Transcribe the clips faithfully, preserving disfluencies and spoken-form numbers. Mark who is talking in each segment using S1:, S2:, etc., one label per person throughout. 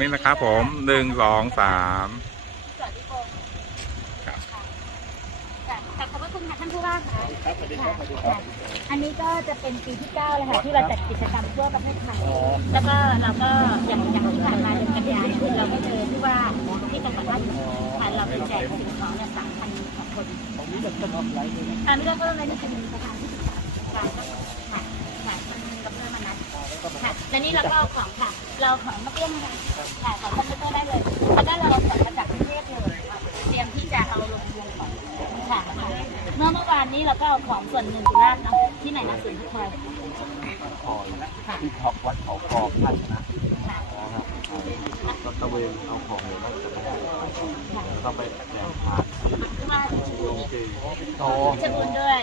S1: นี้นะครับผมหนึ่งสองสาม
S2: ขอบคุณค่ะท่านผู้ว่าค่ะอันนี้ก็จะเป็นปีที่เก้าแล้วค่ะที่เราจัดกิจกรรมทั่วประเทศไทยแล้วก็เราก็อย่างอย่างที่ผ่านมาเดือนกันยายนเราก็เจอที่ว่าที่จังหวัดราชบุรีเราไปแจกสิ่งของเนี่ยสามพันกว่าคนตอนนี้เราก็รับไลฟ์เลยตอนนี้เราก็เลยนี่เป็นประธานที่ปรึกษาการค่ะค่ะมันกับเพื่อนมานัดค่ะและนี่เราก็เอาของค่ะเราของมาเปี้ยงค่ะค่ะของคอมพิวเตอร์ได้เลยแล้วก็เราสั่งมาจากกรุงเทพเลยเตรียมที่จะเอาลงลงของค่ะเมื่อเมื่อวานนี้เราก็เอาของส่วนหนึ่งสุราษฎร์นะที่ไหนนะสุนทรภู่
S3: ที่ท็อปวัดเขาคอพันนะก็ตะเวนเอาของเลยแล้วจะไปแล้วก็ไปแข่งขันที่โต
S2: จะบุญด้วย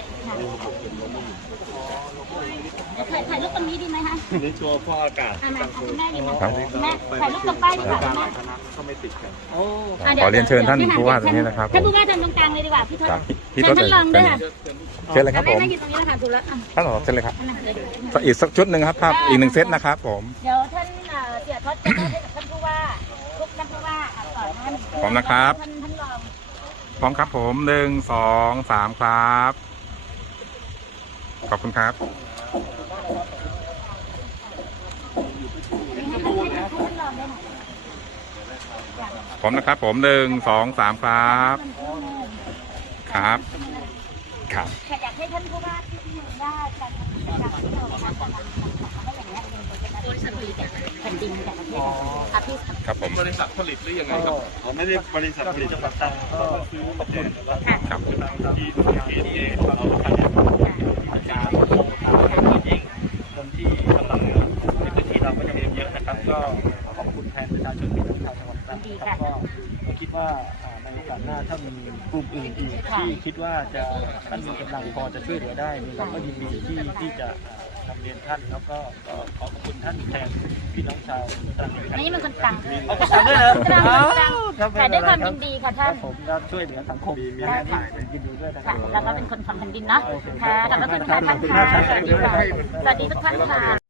S2: ถ่ายถ่ายรูปตรงนี้ดีไหมคะ
S3: นี่ตัวพ่ออากาศ
S2: แม่ดีไหมแม่ถ่ายรูปตรงป้ายดีกว่าแม่
S3: ก็ไม่ติดกัน
S1: ขอเรียนเชิญท่านผู้ว่าตรงนี้นะครับ
S2: ท่านผู้ว่าทำตรงกลางเลยดีกว่าพี่ทศ
S1: พี่ทศ
S2: ท่านรองด้วยค่ะ
S1: เชิญเลยครับผม
S2: แม่ยืนตรงนี้แล้วค่ะถูกแล้ว
S1: ท่านรองเชิญเลยครับอีกสักชุดหนึ่งครับภาพอีกหนึ่งเซตนะครับผม
S2: เดี๋ยวท่านเสียทศจะได้ให้กับท่านผู้ว่าทุกท่านผู้ว่าก่อนท่าน
S1: พร้อมนะครับพร้อมครับผมหนึ่งสองสามครับขอบคุณครับพร้อมนะครับผมหนึ่งสองสามครับครับครับ
S2: อยากให้ท่านผู้ว่าที่อยู่ได้การทำกิจกรรมที่เราทำให้อย่างนี้บริษัทผลิตแผ่นดินจากประเทศครับพี่
S1: ครับผม
S3: บริษัทผลิตหรือยังไงครับอ๋อไม่ได้บริษัทผลิตจังหวัดตรังก็ซื้อมาแจกแล้ว
S1: ครับ
S3: ที่เอเอเราทำกิจการโตตามยิ่งคนที่กำลังในพื้นที่เราก็ยังเยอะนะครับก็ขอบคุณแทนประชาชนที่ชาวจังหวัดตรังก็คิดว่าในโอกาสหน้าถ้ามีกลุ่มอื่นอีกที่คิดว่าจะท่านมีกำลังพอจะช่วยเหลือได้เราก็ยินดีที่ที่จะนำเรียนท่านแล้วก็ขอบคุณท่านแทนพี่น้องชาวตรัง
S2: นี่มันคนตรัง
S3: เอาไปสั่งด้วยเหรอ
S2: แต่ด้วยความยินดีค่ะท่าน
S3: ผมก็ช่วยเหลือสังคมมีแม่ถ่ายยินดีด้วยนะครับ
S2: แล้วก็เป็นคนทำแผ่นดินเนาะค่ะขอบคุณค่ะท่านค่ะสวัสดีค่ะสวัสดีทุกท่านค่ะ